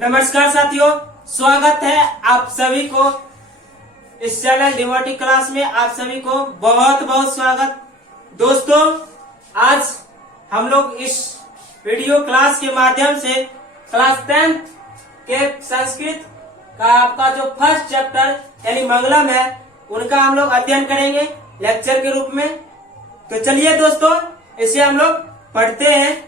नमस्कार साथियों, स्वागत है आप सभी को इस चैनल डिवोटी क्लास में। आप सभी को बहुत बहुत स्वागत। दोस्तों, आज हम लोग इस वीडियो क्लास के माध्यम से क्लास 10 के संस्कृत का आपका जो फर्स्ट चैप्टर यानी मंगलम है उनका हम लोग अध्ययन करेंगे लेक्चर के रूप में। तो चलिए दोस्तों, इसे हम लोग पढ़ते हैं।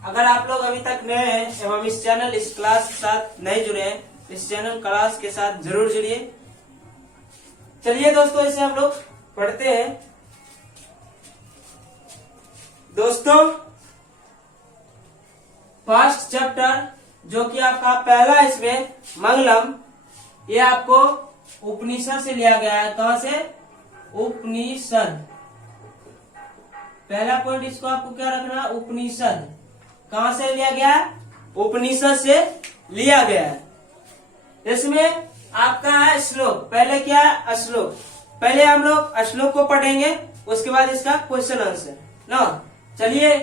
अगर आप लोग अभी तक नए हैं एवं इस चैनल इस क्लास के साथ नहीं जुड़े हैं, इस चैनल क्लास के साथ जरूर जुड़िए। चलिए दोस्तों, इसे हम लोग पढ़ते हैं। दोस्तों, फर्स्ट चैप्टर जो कि आपका पहला इसमें मंगलम, ये आपको उपनिषद से लिया गया है। कहां से? उपनिषद। पहला पॉइंट इसको आपको क्या रखना है? उपनिषद। कहां से लिया गया है? उपनिषद से लिया गया है। इसमें आपका है श्लोक। पहले क्या है? श्लोक। पहले हम लोग श्लोक को पढ़ेंगे, उसके बाद इसका क्वेश्चन आंसर ना। चलिए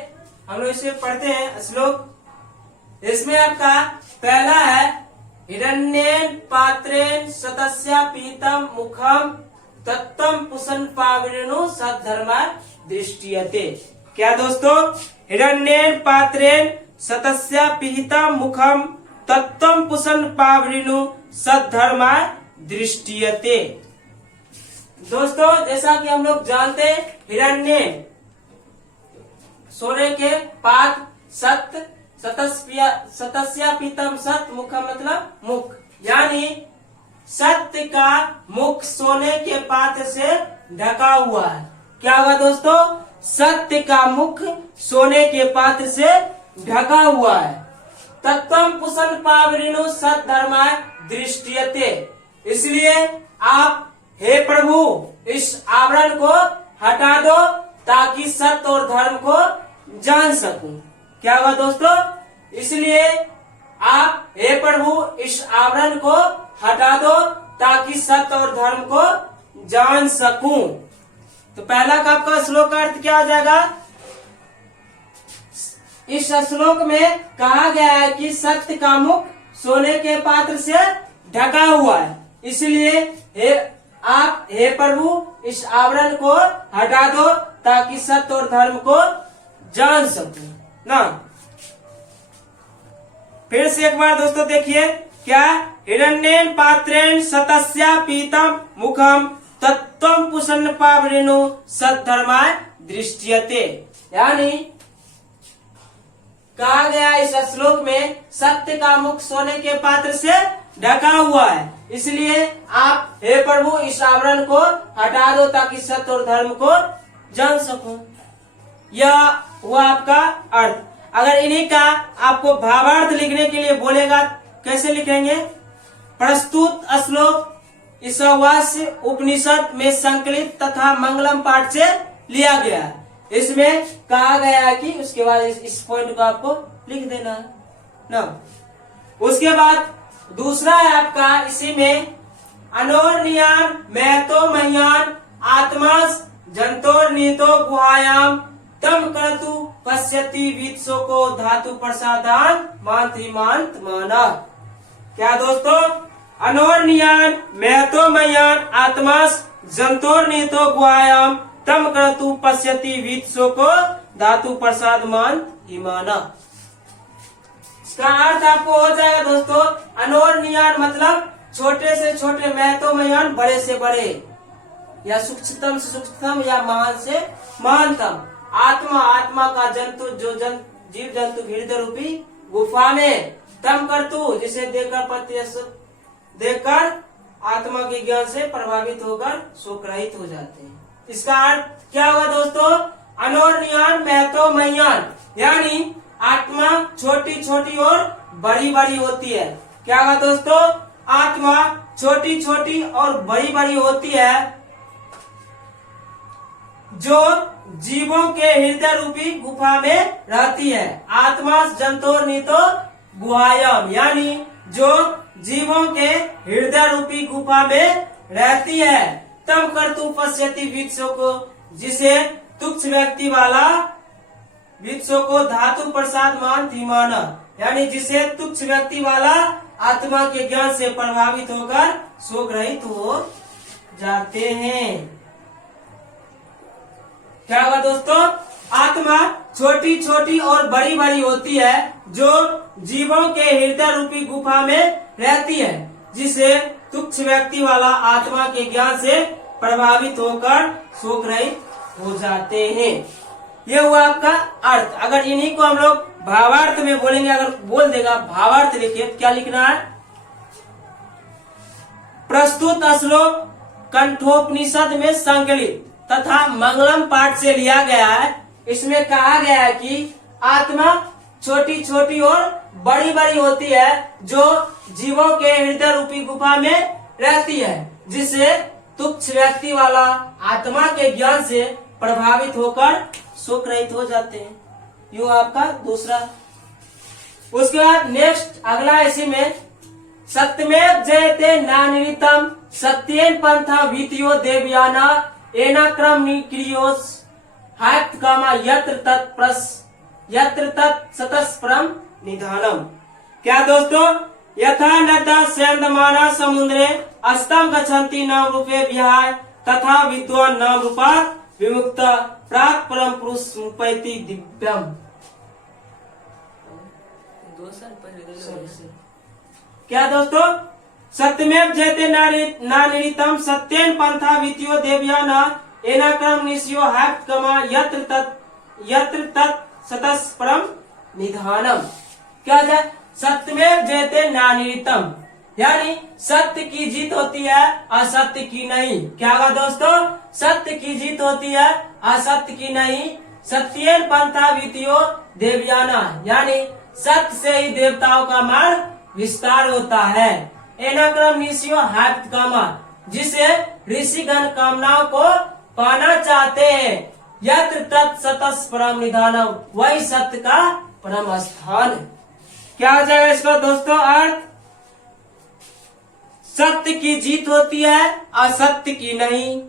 हम लोग इसे पढ़ते हैं। श्लोक इसमें आपका पहला है, हिरण्येन पात्रेण शतस्य पीतम मुखम तत्तम पुषन् पावृणु सद्धर्मा दृष्टियते। क्या दोस्तों? हिरण्येन पात्रेण शतस्य पीतम मुखम तत्तम पुषन् पावृणु सद्धर्मा दृष्टियते। दोस्तों, जैसा कि हम लोग जानते हैं, हिरण्येन सोने के पात्र, शतस्य पीतम सत, मुखम मतलब मुख, यानी सत्य का मुख सोने के पात्र से ढका हुआ है। क्या हुआ दोस्तों? सत्य का मुख सोने के पात्र से ढका हुआ है। तत्तम पुषन् पावृणु सद्धर्मा दृष्टियते। इसलिए आप हे प्रभु इस आवरण को हटा दो ताकि सत्य और धर्म को जान सकूं। क्या हुआ दोस्तों? इसलिए आप हे प्रभु इस आवरण को हटा दो ताकि सत्य और धर्म को जान सकूं। तो पहला का आपका श्लोक का अर्थ क्या हो जाएगा? इस श्लोक में कहा गया है कि सत्य का मुख सोने के पात्र से ढका हुआ है, इसलिए हे प्रभु इस आवरण को हटा दो ताकि सत्य और धर्म को जान सकूं ना। फिर से एक बार दोस्तों देखिए, क्या? हिरण्येन पात्रेण शतस्य पीतम मुखम तत्तम पुषन् पावृणु सद्धर्मा दृष्टियते। यानी कहा गया इस श्लोक में सत्य का मुख सोने के पात्र से ढका हुआ है, इसलिए आप हे प्रभु इस आवरण को हटा दो ताकि सत्य और धर्म को जान सकूं। यह हुआ आपका अर्थ। अगर इन्हीं का आपको भावार्थ लिखने के लिए बोलेगा, कैसे लिखेंगे? प्रस्तुत श्लोक ईशावास्य उपनिषद में संकलित तथा मंगलम पाठ से लिया गया है। इसमें कहा गया है कि उसके बाद इस पॉइंट को आपको लिख देना है ना। उसके बाद दूसरा है आपका, इसी में अनोर्नियान महतो मह्यान आत्मा जंतोर्नीतो गुहायाम तम कर्तु पश्यति वित्सो को धातु प्रसादान मांत्रिमांत माना। क्या दोस्तों? अनोर्नियान महतो मह्यान आत्मा जंतोर्नीतो गुहायाम तम कर्तु पश्यति वित्सो को धातु प्रसाद मांत इमाना। इसका अर्थ आपको हो जाएगा दोस्तों, अनोर्नियान मतलब छोटे से छोटे, महतो मह्यान बड़े से बड़े, या सूक्ष्मतम से सूक्ष्मतम, या महान से महानतम। आत्मा का जंतु जो जीव जंतु हृदय रूपी गुफा में, तम कर्तु जिसे देखकर आत्मा के ज्ञान से प्रभावित होकर शोक रहित हो जाते हैं। इसका अर्थ क्या हुआ दोस्तों? अनोर्नियान महतो मह्यान, यानी आत्मा छोटी छोटी और बड़ी बड़ी होती है। क्या हुआ दोस्तों? आत्मा छोटी छोटी और बड़ी बड़ी होती है, जो जीवों के हृदय रूपी गुफा में रहती है। आत्मा जंतोर्नीतो गुहायाम, यानी जो जीवों के हृदय रूपी गुफा में रहती है। तम कर्तु पश्यति वित्सो को, जिसे तुच्छ व्यक्ति वाला वित्सो को धातु प्रसाद मान धीमाना, यानी जिसे तुच्छ व्यक्ति वाला आत्मा के ज्ञान से प्रभावित होकर शोक रहित हो जाते हैं। क्या होगा दोस्तों? आत्मा छोटी छोटी और बड़ी बड़ी होती है जो जीवों के हृदय रूपी गुफा में रहती है, जिसे तुच्छ व्यक्ति वाला आत्मा के ज्ञान से प्रभावित होकर शोक रहित हो जाते हैं। ये हुआ आपका अर्थ। अगर इन्हीं को हम लोग भावार्थ में बोलेंगे, अगर बोल देगा भावार्थ लिखिए, क्या लिखना है? प्रस्तुत श्लोक कंठोपनिषद में संकलित तथा मंगलम पाठ से लिया गया है। इसमें कहा गया है कि आत्मा छोटी छोटी और बड़ी बड़ी होती है जो जीवों के हृदय रूपी गुफा में रहती है, जिसे तुच्छ व्यक्ति वाला आत्मा के ज्ञान से प्रभावित होकर शोक रहित हो जाते हैं। यू आपका दूसरा। उसके बाद नेक्स्ट अगला इसी में सत्यमेव जयते नानिरितम सत्येन पंथा वीतियो देवयाना एनाक्रम निक्रियोस हाथ कामा यत्र तत् सतस्परम निधानम। क्या दोस्तों? यथा नदा सेंदमाना समुद्रे अस्तम गच्छन्ति नाम रूपे विहाय तथा विद्वान नाम रूपा विमुक्त प्राक परम पुरुष मुपैति दिव्यम। क्या दोस्तों? सत्यमेव जयते नानिरितम सत्येन पंथा वित्यो देवयाना एनाक्रम निश्यो हाथ कमा यत्र तत् सतस्परम निधानम। क्या है? सत्यमेव जयते नानिरितम, यानी सत्य की जीत होती है, असत्य की नहीं। क्या होगा दोस्तों? सत्य की जीत होती है, असत्य की नहीं। सत्येन पंथा वित्यो देवयाना, यानी सत्य से ही देवताओं का मार्ग विस्तार होता है। एनाक्रम निश्यो हाथ कामा, जिसे ऋषिगण कामनाओं को पाना चाहते हैं। यत्र तत् सतस्परम निधानम, वही सत्य का परम स्थान है। क्या हो जाएगा इसका दोस्तों अर्थ? सत्य की जीत होती है, असत्य की नहीं।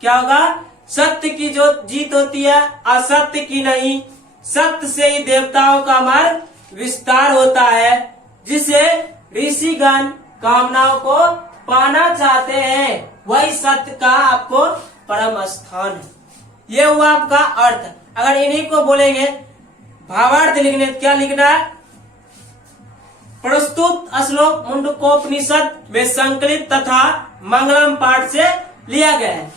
क्या होगा? सत्य की जो जीत होती है, असत्य की नहीं। सत्य से ही देवताओं का मार्ग विस्तार होता है, जिसे ऋषिगण कामनाओं को पाना चाहते हैं, वही सत्य का आपको परम स्थान है। ये हुआ आपका अर्थ। अगर इन्हीं को बोलेंगे भावार्थ लिखने, क्या लिखना है? प्रस्तुत श्लोक मुंडकोपनिषद में संकलित तथा मंगलम पाठ से लिया गया है।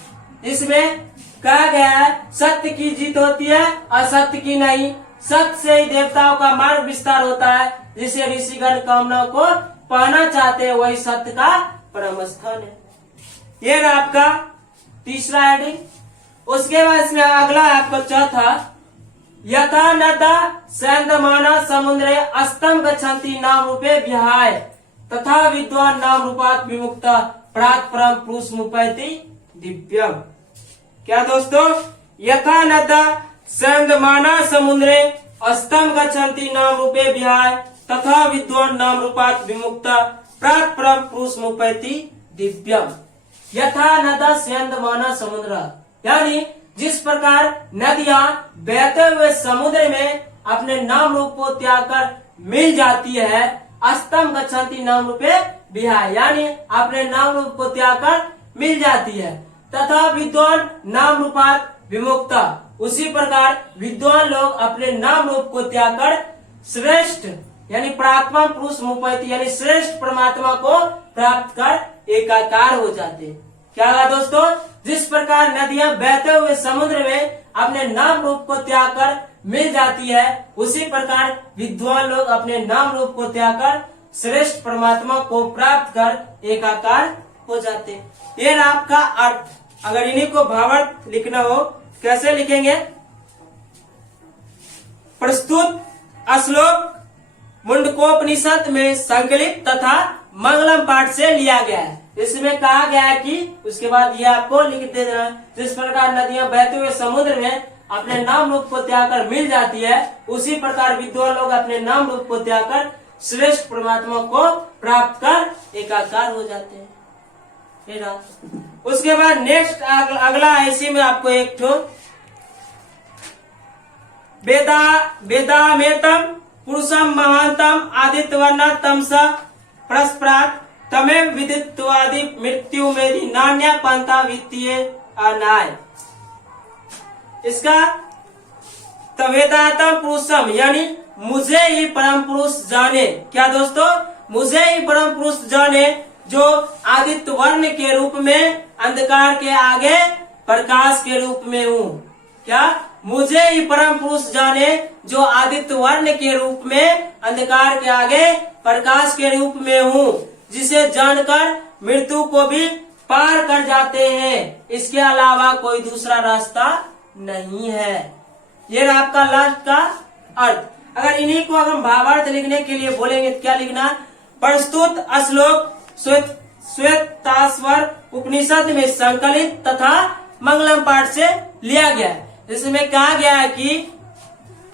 इसमें कहा गया है सत्य की जीत होती है, असत्य की नहीं। सत्य से ही देवताओं का मार्ग विस्तार होता है, जिसे ऋषिगण कामनाओं को पाना चाहते हैं, वही सत्य का परम स्थान है। ये ना आपका तीसरा हेडिंग। उसके बाद इसमें अगला आपका चौथा, यथा नदा सेंदमाना समुद्रे अस्तम गच्छन्ति नाम रूपे विहाय तथा विद्वान नाम रूपात विमुक्त प्रात परम पुरुष मुपैति दिव्यम। क्या दोस्तों? यथा नदा सेंदमाना समुद्रे अस्तम गच्छन्ति नाम रूपे विहाय तथा विद्वान नाम रूपात विमुक्त प्रात परम पुरुष मुपैति दिव्यम। यथा नदा सेंदमाना समुद्र, यानी जिस प्रकार नदियां बहते हुए समुद्र में अपने नाम रूप को त्याग कर मिल जाती है, अस्तम गच्छन्ति नाम रूपे विहाय, यानी अपने नाम रूप को त्याग कर मिल जाती है। तथा विद्वान नाम रूपात विमुक्त, उसी प्रकार विद्वान लोग अपने नाम रूप को त्याग कर श्रेष्ठ यानी प्रात्मा पुरुष मुपैति, यानी श्रेष्ठ परमात्मा को प्राप्त कर एकाकार हो जाते हैं। क्या हुआ दोस्तों? जिस प्रकार नदियां बहते हुए समुद्र में अपने नाम रूप को त्याग कर मिल जाती है, उसी प्रकार विद्वान लोग अपने नाम रूप को त्याग कर श्रेष्ठ परमात्मा को प्राप्त कर एकाकार हो जाते। ये आपका अर्थ। अगर इन्हीं को भावार्थ लिखना हो, कैसे लिखेंगे? प्रस्तुत श्लोक मुंडकोपनिषद में संकलित तथा मंगलम पाठ से लिया गया है। इसमें कहा गया है कि उसके बाद ये आपको लिख देना, जिस प्रकार नदियां बहते हुए समुद्र में अपने नाम रूप को त्याग कर मिल जाती है, उसी प्रकार विद्वान लोग अपने नाम रूप को त्याग कर श्रेष्ठ परमात्मा को प्राप्त कर एकाकार हो जाते हैं। उसके बाद नेक्स्ट अगला इसी में आपको एक ठो वेदामेतम पुरुषम महानतम आदित्यवर्ण तमसा परस्परात् तमेव विदित्वादि मृत्यु मेरी नान्य पंथा वित्तीय अनाय। इसका तवेदातम पुरुषम यानी मुझे ही परम पुरुष जाने। क्या दोस्तों? मुझे ही परम पुरुष जाने जो आदित्य वर्ण के रूप में अंधकार के आगे प्रकाश के रूप में हूँ। क्या? मुझे ही परम पुरुष जाने जो आदित्य वर्ण के रूप में अंधकार के आगे प्रकाश के रूप में हूँ, जिसे जानकर मृत्यु को भी पार कर जाते हैं। इसके अलावा कोई दूसरा रास्ता नहीं है। ये रहा आपका लास्ट का अर्थ। अगर इन्हीं को अगर भावार्थ लिखने के लिए बोलेंगे तो क्या लिखना? प्रस्तुत श्लोक श्वेताश्वर उपनिषद में संकलित तथा मंगलम पाठ से लिया गया है। इसमें कहा गया है कि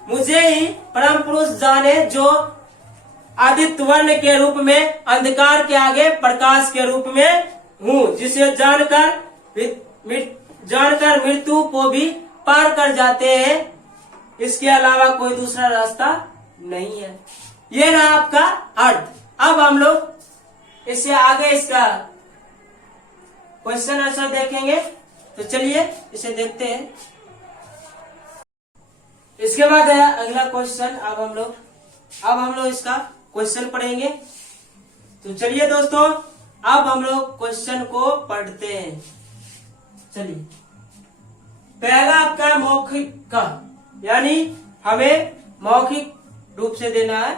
मुझे ही परम पुरुष जाने जो आदित्य वर्ण के रूप में अंधकार के आगे प्रकाश के रूप में हूँ, जिसे जानकर मृत्यु को भी पार कर जाते हैं। इसके अलावा कोई दूसरा रास्ता नहीं है। ये रहा आपका अर्थ। अब हम लोग इससे आगे इसका क्वेश्चन आंसर देखेंगे। तो चलिए इसे देखते हैं। इसके बाद है अगला क्वेश्चन। अब हम लोग इसका क्वेश्चन पढ़ेंगे। तो चलिए दोस्तों, अब हम लोग क्वेश्चन को पढ़ते हैं। चलिए, पहला आपका मौखिक का, यानी हमें मौखिक रूप से देना है।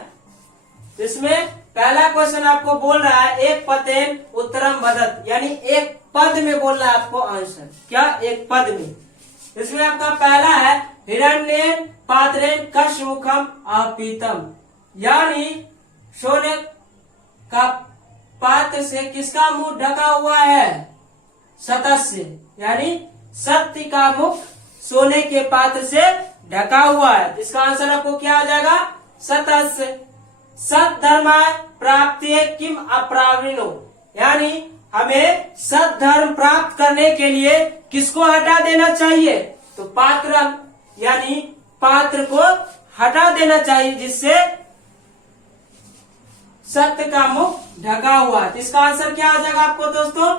इसमें पहला क्वेश्चन आपको बोल रहा है एक पदेन उत्तरम वदत, यानी एक पद में बोलना है आपको आंसर। क्या? एक पद में। इसमें आपका पहला है हिरण्येन पात्रेन कश मुखम अपीतम, यानी सोने का पात्र से किसका मुंह ढका हुआ है? सतस्य, यानी सत्य का मुख सोने के पात्र से ढका हुआ है। इसका आंसर आपको क्या आ जाएगा? सतस्य। सत धर्म प्राप्ति किम अप्रावीणो, यानी हमें सत धर्म प्राप्त करने के लिए किसको हटा देना चाहिए? तो पात्र, यानी पात्र को हटा देना चाहिए जिससे सत्य का मुख ढका हुआ है। इसका आंसर क्या आ जाएगा आपको दोस्तों?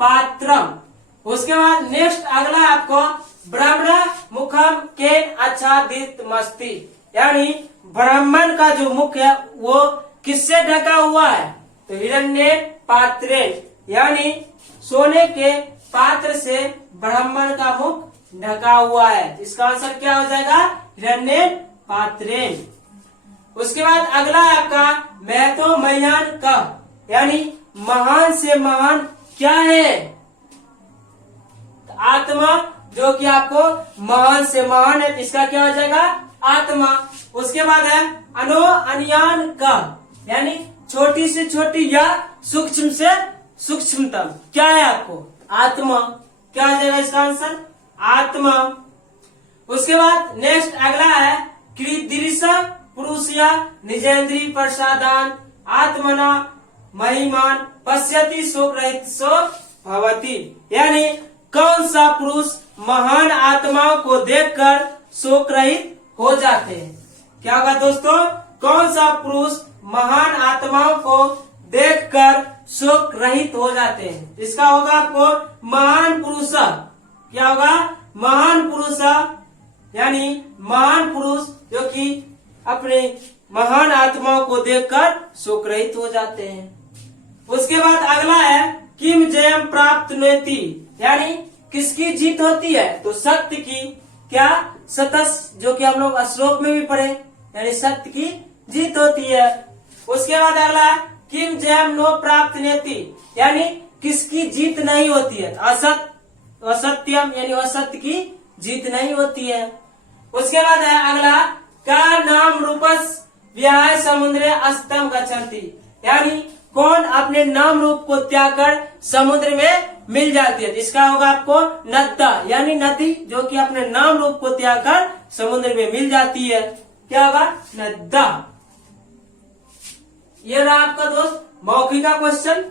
पात्रम। उसके बाद नेक्स्ट अगला आपको ब्राह्मण मुखम के आच्छादित मस्ती, यानी ब्राह्मण का जो मुख है वो किससे ढका हुआ है? तो हिरण्य पात्रेन, यानी सोने के पात्र से ब्राह्मण का मुख ढका हुआ है। इसका आंसर क्या हो जाएगा? हिरण्य पात्रेन। उसके बाद अगला आपका मैं तो महान का, यानी महान से महान क्या है? आत्मा, जो कि आपको महान से महान है। इसका क्या हो जाएगा? आत्मा। उसके बाद है अनो अन्यान का, यानी छोटी से छोटी या सूक्ष्म से सूक्ष्मतम क्या है आपको? आत्मा। क्या हो जाएगा इसका आंसर? आत्मा। उसके बाद नेक्स्ट अगला है कृदृश पुरुषया निजेंद्री प्रसादान आत्मना महिमान पश्यति शोक रहित सो भवति, यानी कौन सा पुरुष महान आत्माओं को देखकर शोक रहित हो जाते हैं? क्या होगा दोस्तों? कौन सा पुरुष महान आत्माओं को देखकर शोक रहित हो जाते हैं? इसका होगा आपको महान पुरुष। क्या होगा? महान पुरुष, यानी महान पुरुष जो कि अपने महान आत्माओं को देखकर शोक रहित हो जाते हैं। उसके बाद अगला है किम जयम प्राप्त नेति, यानी किसकी जीत होती है? तो सत्य की। क्या? सतस, जो कि हम लोग श्लोक में भी पढ़े, यानी सत्य की जीत होती है। उसके बाद अगला किम जयम नो प्राप्त नेति, यानी किसकी जीत नहीं होती है? असत्यम, यानी असत्य की जीत नहीं होती है। उसके बाद है अगला का नाम रूपस व्याय समुद्र अस्तम गच्छन्ति, यानी कौन अपने नाम रूप को त्याग कर समुद्र में मिल जाती है? इसका होगा आपको नद्दा, यानी नदी जो कि अपने नाम रूप को त्याग कर समुद्र में मिल जाती है। क्या होगा? नद्दा। ये रहा आपका दोस्त मौखिक का क्वेश्चन।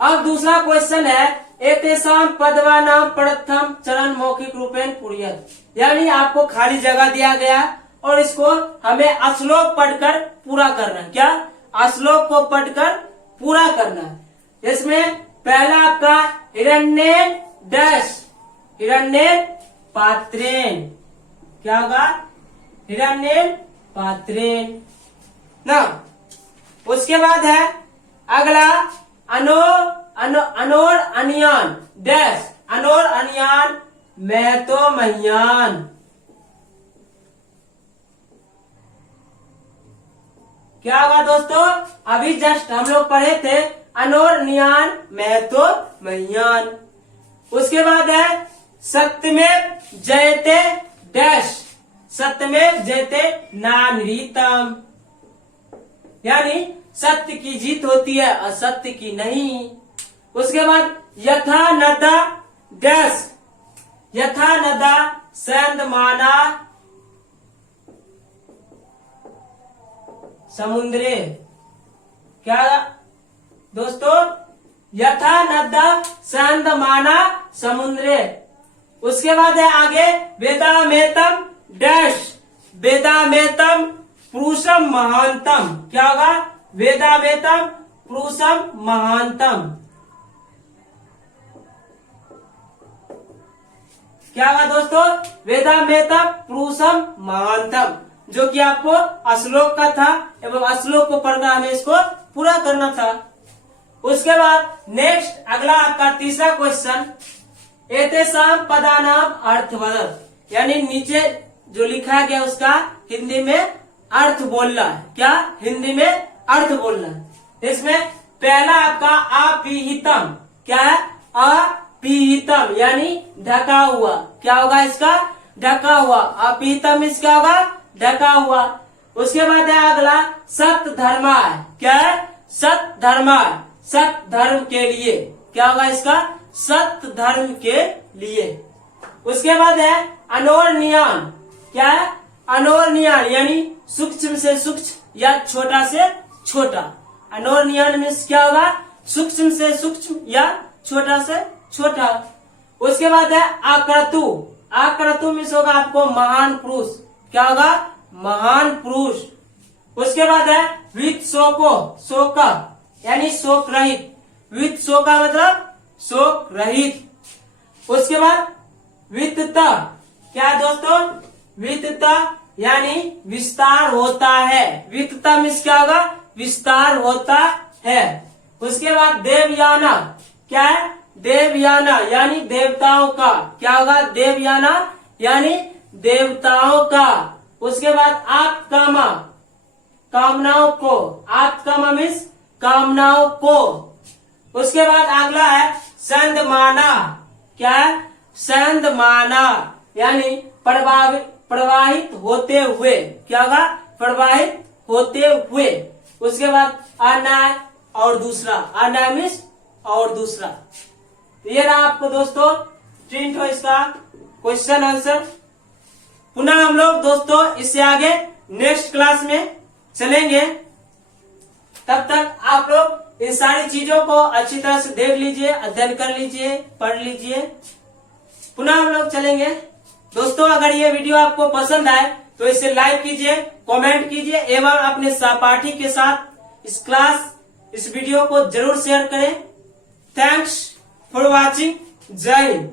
अब दूसरा क्वेश्चन है एतेषां पदवानां प्रथम चरण मौखिक रूपेण पूर्यत, यानी आपको खाली जगह दिया गया और इसको हमें श्लोक पढ़कर पूरा करना है। क्या? श्लोक को पढ़कर पूरा करना है। इसमें पहला आपका हिरण्येन डैश हिरण्येन पात्रेण, क्या होगा? हिरण्येन पात्रेण ना। उसके बाद है अगला अनोर अनियान डैश अनोर अनियान महतो महियान, क्या होगा दोस्तों? अभी जस्ट हम लोग पढ़े थे अनोर नियान महतो महियान। उसके बाद है सत्यमेव जयते डैश सत्यमेव जयते नानृतम, यानी सत्य की जीत होती है असत्य की नहीं। उसके बाद यथा नदा डैश यथा नदा सैंदमाना समुद्रे, क्या दोस्तों? यथा नदा सैंदमाना समुद्रे। उसके बाद है आगे वेदामेतम डैश वेदामेतम पुरुषम महानतम, क्या होगा? वेदामेतम पुरुषम महानतम, क्या होगा दोस्तों? वेदामेतम पुरुषम महानतम, जो कि आपको श्लोक का था एवं श्लोक को पढ़कर हमें इसको पूरा करना था। उसके बाद नेक्स्ट अगला आपका तीसरा क्वेश्चन एतेषाम पदानाम अर्थ बदल, यानी नीचे जो लिखा गया उसका हिंदी में अर्थ बोलना है। क्या? हिंदी में अर्थ बोलना है। इसमें पहला आपका अपीहितम, क्या है? अपीहितम यानी ढका हुआ, क्या होगा इसका? ढका हुआ। अपीहितम इसका होगा ढका हुआ। उसके बाद है अगला सत धर्मा, क्या है? सत धर्मा, सत धर्म के लिए, क्या होगा इसका? सत धर्म के लिए। उसके बाद है अनोरनियान, क्या है? अनोरनियान यानी सूक्ष्म से सूक्ष्म या छोटा से छोटा। अनोरनियान मीन्स क्या होगा? सूक्ष्म से सूक्ष्म या छोटा से छोटा। उसके बाद है आक्रतु, आक्रतु मीन्स होगा आपको महान पुरुष, क्या होगा? महान पुरुष। उसके बाद है वित शोको, शोका यानी शोक रहित, वित शोका मतलब शोक रहित। उसके बाद वित्तता, क्या दोस्तों? वित्तता यानी विस्तार होता है, वित्तता मीन्स क्या होगा? विस्तार होता है। उसके बाद देवयाना, क्या है? देवयाना यानी देवताओं का, क्या होगा? देवयाना यानी देवताओं का। उसके बाद आपकामा, कामनाओं को, आपकामा मीन्स कामनाओं को। उसके बाद अगला है संदमाना, क्या है? संदमाना यानी प्रवाहित होते हुए, क्या होगा? प्रवाहित होते हुए। उसके बाद अन्याय और दूसरा, अन्याय मीन्स और दूसरा। ये रहा आपको दोस्तों प्रिंट हो इसका क्वेश्चन आंसर। पुनः हम लोग दोस्तों इससे आगे नेक्स्ट क्लास में चलेंगे। तब तक आप लोग इन सारी चीजों को अच्छी तरह से देख लीजिए, अध्ययन कर लीजिए, पढ़ लीजिए। पुनः हम लोग चलेंगे दोस्तों। अगर ये वीडियो आपको पसंद आए तो इसे लाइक कीजिए, कमेंट कीजिए एवं अपने सहपाठी के साथ इस वीडियो को जरूर शेयर करें। Thanks for watching. जय हिंद।